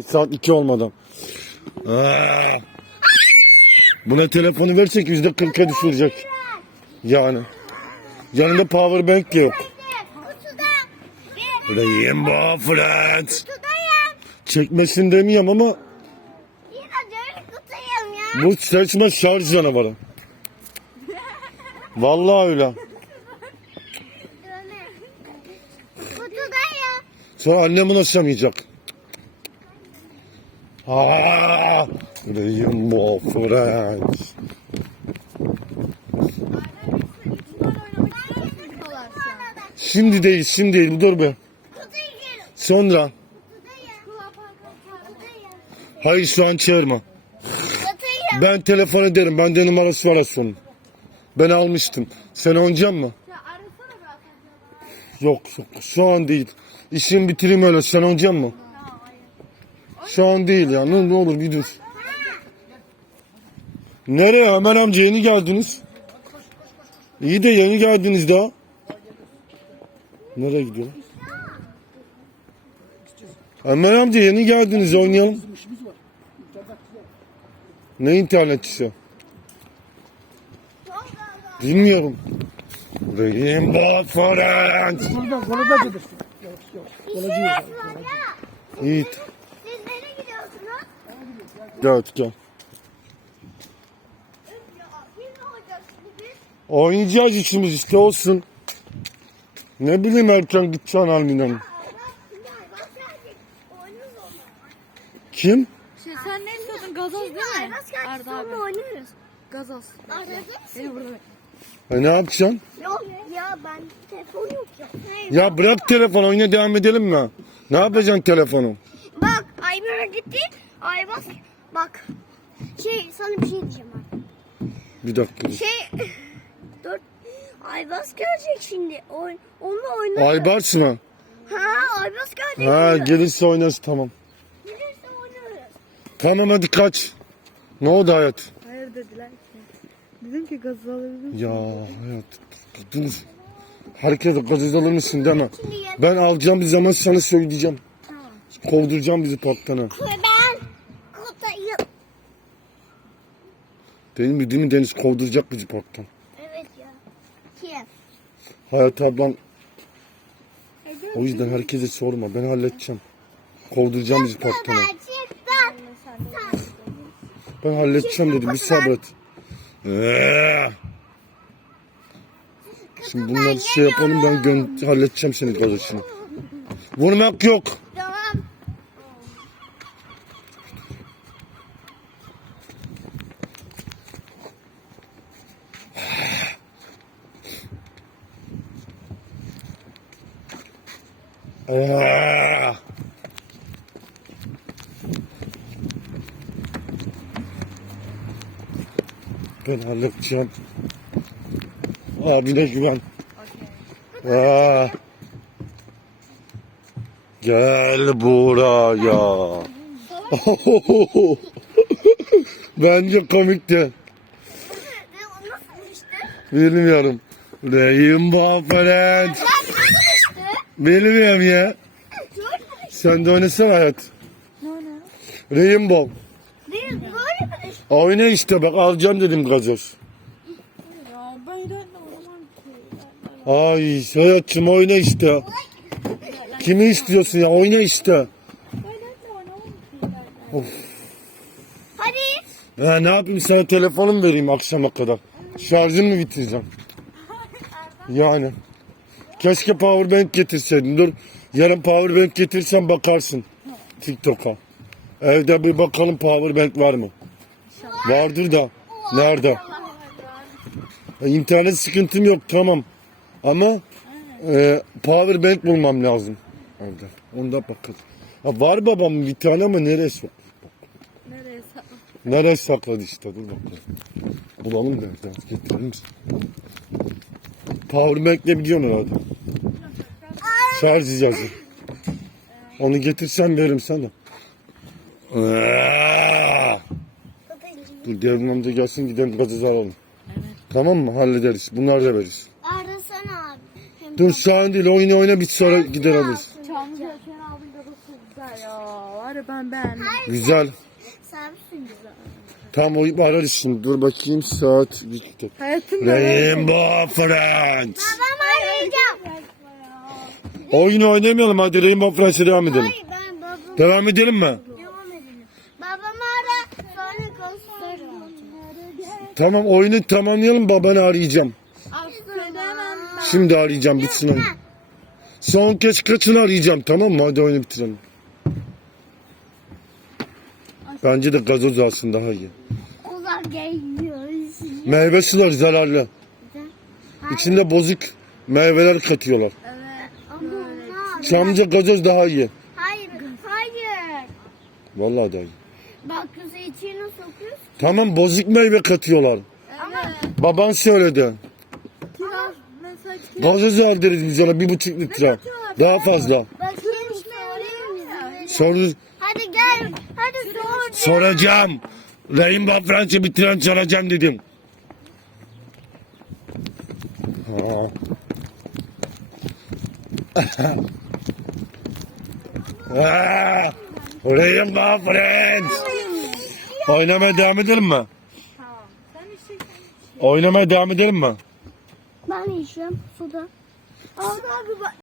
Saat 2 olmadan. Aa. Buna telefonu versek yüzde 40'a düşürecek. Yani. Yanında power bank de yok. Rainbow Friends. Kutudayım. Çekmesin demiyorum ama bu seçme şarj canavarı. Vallahi öyle. Sonra annem ulaşamayacak. Aa, Rainbow Friends. Şimdi değil, şimdi değil. Dur be. Sonra. Hayır şu an çağırma. Ben telefon ederim. Bende numarası var aslında. Ben almıştım. Sen oynayacak mı? Yok, yok. Şu an değil. İşimi bitireyim öyle. Sen oynayacak mı? Şu an değil ya. Ne, ne olur bir dur. Nereye? Ömer amca yeni geldiniz. İyi de yeni geldiniz daha. Nereye gidiyor? Ömer amca yeni geldiniz oynayalım. Ne internetçisi? Bilmiyorum. Rainbow Friends. Buradan konuda dedirsin. Yok yok. Bir şey yapma ya. Yiğit. Biz? Oynayacağız işimiz işte olsun. Ne bileyim erken gideceksin Almina'nın. Kim? Şey, sen ne istiyordun? Gazoz değil mi? Arda abi. oynuyoruz. Gazoz. Beni burada. Ha, ne yapacaksın? Yok ya ben telefon yok ya. Hayır. Ya bırak telefon oyuna devam edelim mi? Ne yapacaksın telefonu? Bak Ayber'e gitti. Aybaz bak. Şey sana bir şey diyeceğim abi. Bir dakika. Şey dur. Aybaz gelecek şimdi. Oyn onunla oynarız. Aybarsın ha. Ha Aybaz gelecek. Ha şimdi. gelirse oynarız tamam. Gelirse oynarız. Tamam hadi kaç. Ne oldu hayat? Hayır dediler ki. Dedim ki gazoz alabilir Ya hayat. Dur. Herkese gazoz alır mısın deme. Ben alacağım bir zaman sana söyleyeceğim. Tamam. Kovduracağım bizi parktan ha. Ben Değil mi? Değil mi Deniz kovduracak bizi parktan. Evet ya. Kim? Hayat ablam o yüzden herkese sorma. Ben halledeceğim. Kovduracağım bizi parktan. Ben halledeceğim dedim. Bir sabret. Şimdi bunları şey yapalım ben gö- halledeceğim senin kardeşini. Vurmak yok. Tamam. Ee. Ben halledeceğim. Abine güven. Aa. Gel buraya. Bence komikti. Bilmiyorum. Rainbow Friends. Ben? Bilmiyorum ya. Sen de oynasana hayat. Rainbow. Oyna işte bak alacağım dedim gazoz. Ben. Ay hayatçım oyna işte. Kimi istiyorsun ya oyna işte. Ben ileride. Hadi. Ha, ne yapayım sana telefonum vereyim akşama kadar. Şarjını mı bitireceğim? Yani. Keşke powerbank getirseydin. Dur. Yarın powerbank getirsen bakarsın. TikTok'a. Evde bir bakalım powerbank var mı? Vardır da. Nerede? E, İnternet sıkıntım yok tamam. Ama e, powerbank bulmam lazım. Evde. Onda bakalım. Ha, var babamın bir tane ama neresi? Nereye saklı? Nereye sakladı işte dur bakalım. Bulalım nereden getirir misin? Powerbank'le biliyorsun herhalde. Şarj cihazı. Onu getirsen veririm sana. Dur devrim amca gelsin gidelim gazoz alalım. Tamam mı? Hallederiz. Bunları da veririz. Arasana abi. Hem Dur şu an değil oyna oyna bit sonra gider alırız. Çamlıca sen aldın gazoz çok güzel ya. Var ya ben beğendim. Güzel. Sen misin güzel? Tam uyup ararız şimdi. Dur bakayım saat. bitti. Hayatımda Rainbow Friends. Babamı arayacağım. Oyun oynamayalım hadi Rainbow Friends'e devam edelim. Hayır ben babamı Devam edelim mi? devam edelim. Babamı ara sonra konuşuruz. Tamam oyunu tamamlayalım babanı arayacağım. Şimdi arayacağım bitsin oyun. Son kez kaçını arayacağım tamam mı? Hadi oyunu bitirelim. Bence de gazoz alsın daha iyi. Uzak geliyoruz. Meyve suları zararlı. İçinde bozuk meyveler katıyorlar. Çamca gazoz daha iyi. Hayır, hayır. Vallahi daha iyi. Bak kızı içine sokuyorsun. Tamam bozuk meyve katıyorlar. Baban söyledi. Kiraz mesela kiraz. Gazoz aldırdım sana bir buçuk litre. Daha fazla. Bakayım sorayım mı? Sor, Hadi gel. Hadi sor. soracağım. Rainbow Friends'i bitiren soracağım dedim. Ha. Ah, Rainbow Friends. Oynamaya devam edelim mi? Oynamaya devam edelim mi? Ben yiyeceğim suda. Al abi bak.